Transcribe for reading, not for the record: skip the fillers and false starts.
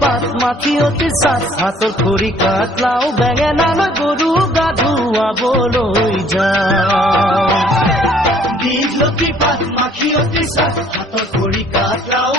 পাত মাখি অতি সাত হাতৰ খৰি কাঠ লাও বেঙেনালৈ গৰু গা ধুৱাবলৈ যাওঁ দীঘলতি পাত মাখি অতি সাত হাতৰ খৰি কাঠ লাও